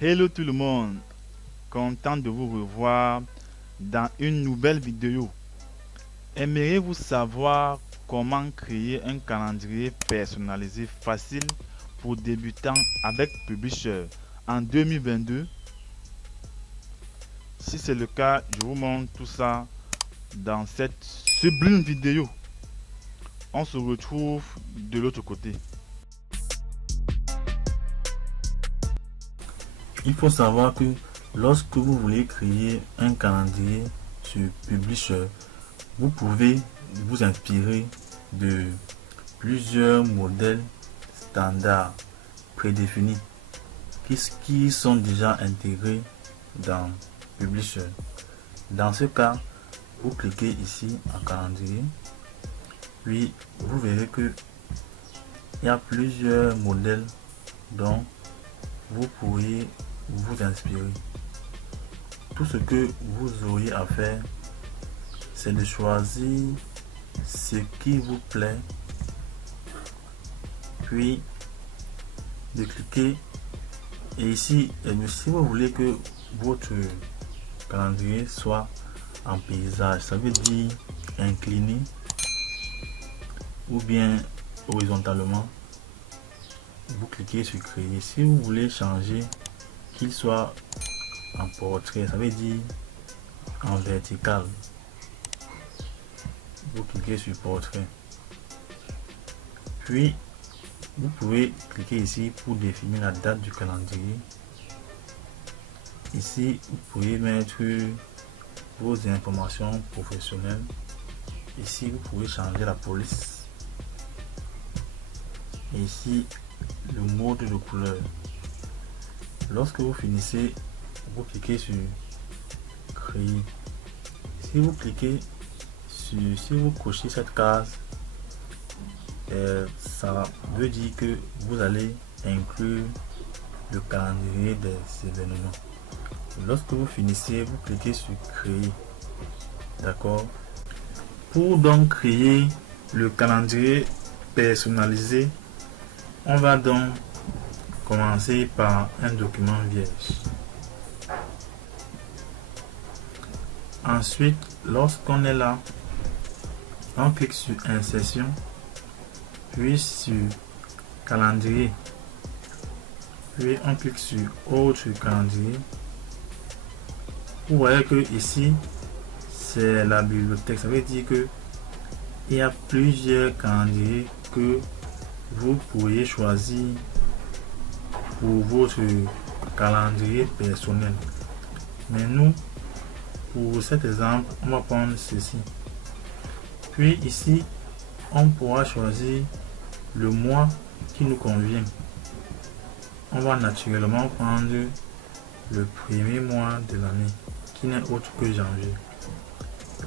Hello tout le monde, content de vous revoir dans une nouvelle vidéo. Aimeriez-vous savoir comment créer un calendrier personnalisé facile pour débutants avec Publisher en 2022? Si c'est le cas, je vous montre tout ça dans cette sublime vidéo. On se retrouve de l'autre côté. Il faut savoir que lorsque vous voulez créer un calendrier sur Publisher, vous pouvez vous inspirer de plusieurs modèles standards prédéfinis qui sont déjà intégrés dans Publisher. Dans ce cas, vous cliquez ici en calendrier, puis vous verrez que il y a plusieurs modèles dont vous pourriez vous inspirer. Tout ce que vous auriez à faire, c'est de choisir ce qui vous plaît, puis de cliquer. Et ici, si vous voulez que votre calendrier soit en paysage, ça veut dire incliné ou bien horizontalement, vous cliquez sur créer. Si vous voulez changer qu'il soit en portrait, ça veut dire en vertical, vous cliquez sur portrait. Puis vous pouvez cliquer ici pour définir la date du calendrier. Ici vous pouvez mettre vos informations professionnelles. Ici vous pouvez changer la police. Et ici le mode de couleur. Lorsque vous finissez, vous cliquez sur créer. Si vous cliquez sur, si vous cochez cette case, ça veut dire que vous allez inclure le calendrier des événements. Lorsque vous finissez, vous cliquez sur créer. D'accord. Pour donc créer le calendrier personnalisé, on va donc commencer par un document vierge. Ensuite, lorsqu'on est là, on clique sur insertion, puis sur calendrier, puis on clique sur autre calendrier. Vous voyez que ici c'est la bibliothèque, ça veut dire que il y a plusieurs calendriers que vous pourriez choisir pour votre calendrier personnel. Mais nous, pour cet exemple, on va prendre ceci. Puis ici, on pourra choisir le mois qui nous convient. On va naturellement prendre le premier mois de l'année, qui n'est autre que janvier.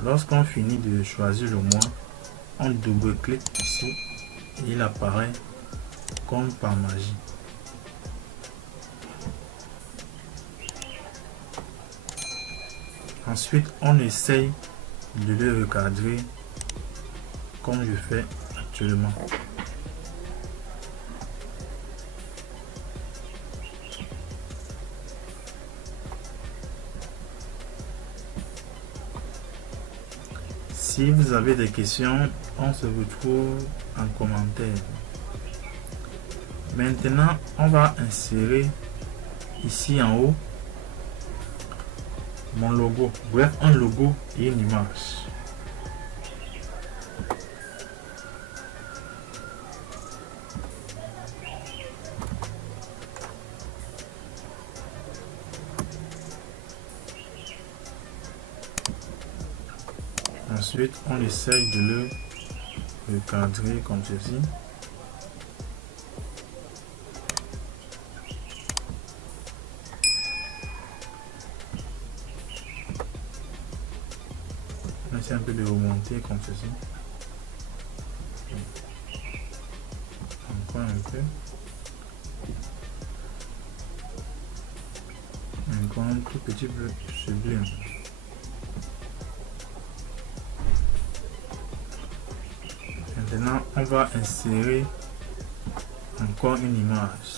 Lorsqu'on finit de choisir le mois, on double-clique ici et il apparaît comme par magie. Ensuite, on essaye de le recadrer comme je fais actuellement. Si vous avez des questions, on se retrouve en commentaire. Maintenant, on va insérer ici en haut mon logo, bref un logo et une image. Ensuite, on essaye de le recadrer comme ceci. On essaie un peu de remonter comme ceci. Encore un peu. Encore un tout petit peu sublime. Maintenant, on va insérer encore une image.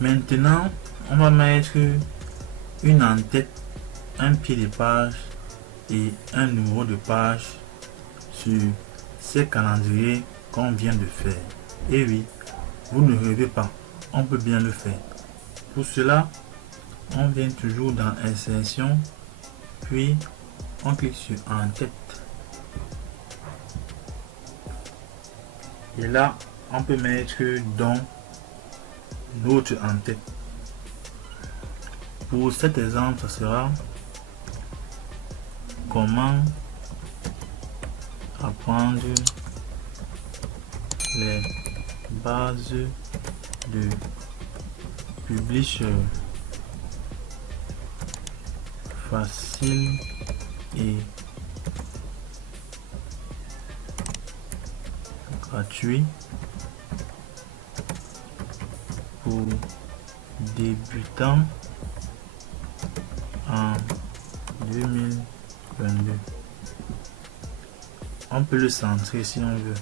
Maintenant, on va mettre une en-tête, un pied de page et un numéro de page sur ces calendriers qu'on vient de faire. Et oui, vous ne rêvez pas, on peut bien le faire. Pour cela, on vient toujours dans Insertion, puis on clique sur En-tête. Et là, on peut mettre dans notre en-tête. Pour cet exemple, ça sera comment apprendre les bases de Publisher facile et gratuit pour débutants en 2022. On peut le centrer si on veut.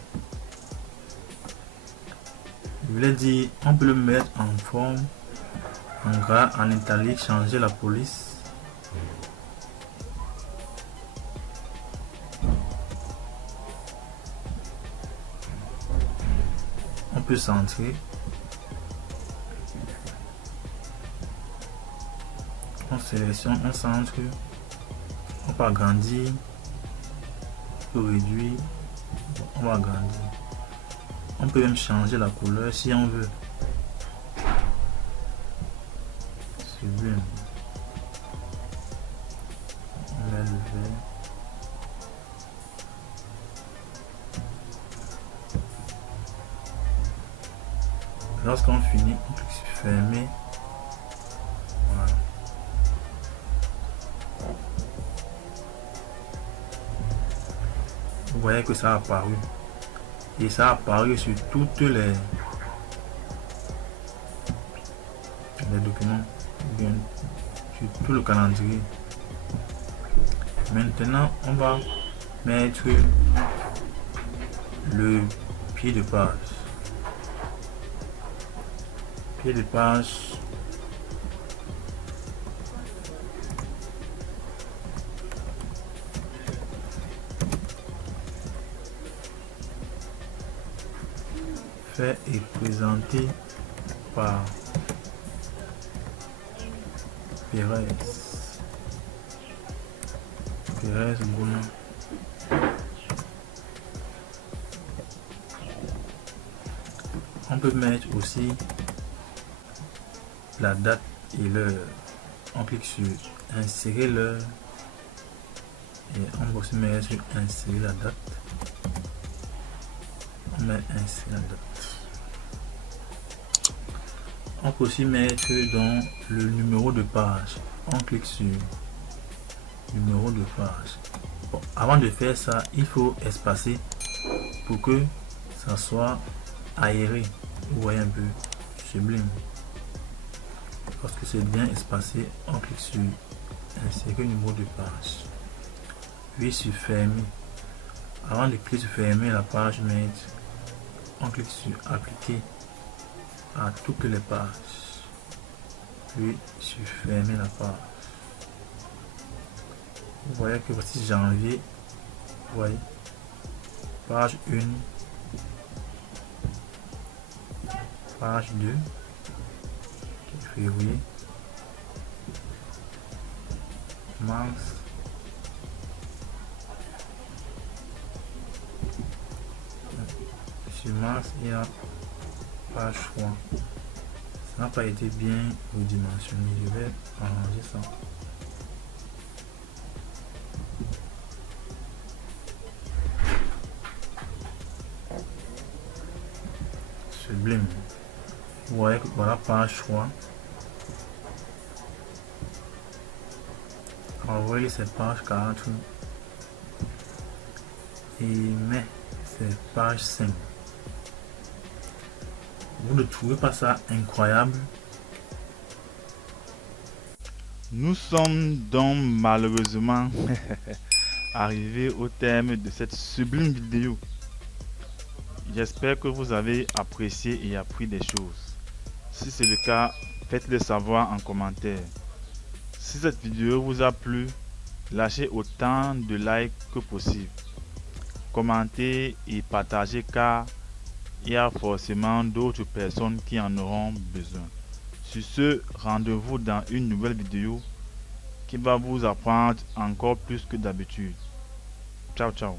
Je voulais dire, on peut le mettre en forme, en gras, en italique, changer la police. On peut centrer. On sélectionne, on centre. On peut agrandir. On peut réduire. On va agrandir. On peut même changer la couleur si on veut. C'est bien. On met le vert. Lorsqu'on finit, on clique sur fermer. Voilà. Vous voyez que ça a apparu. Et ça a apparu sur toutes les documents, bien, sur tout le calendrier. Maintenant, on va mettre le pied de page. Pied de page. Fait et présenté par Pérez Bruno. On peut mettre aussi la date et l'heure. On clique sur insérer l'heure et on va aussi mettre sur insérer la date. On met insérer la date. On peut aussi mettre dans le numéro de page. On clique sur numéro de page. Bon, avant de faire ça, il faut espacer pour que ça soit aéré. Vous voyez un peu, sublime. Parce que c'est bien espacé, on clique sur insérer numéro de page. Puis sur fermer. Avant de cliquer sur fermer la page maître, on clique sur appliquer à toutes les pages. Puis sur fermer la page. Vous voyez que voici janvier. Vous voyez. Page 1. Page 2. Février. Mars. Sur mars, il y a page 3. Ça n'a pas été bien redimensionné. Je vais arranger ça. Sublime. Vous voyez que voilà page 3. Envoyez cette page 4 et mai c'est page 5. Vous ne trouvez pas ça incroyable? Nous sommes donc malheureusement arrivés au terme de cette sublime vidéo. J'espère que vous avez apprécié et appris des choses. Si c'est le cas, faites-le savoir en commentaire. Si cette vidéo vous a plu, lâchez autant de likes que possible. Commentez et partagez car il y a forcément d'autres personnes qui en auront besoin. Sur ce, rendez-vous dans une nouvelle vidéo qui va vous apprendre encore plus que d'habitude. Ciao, ciao.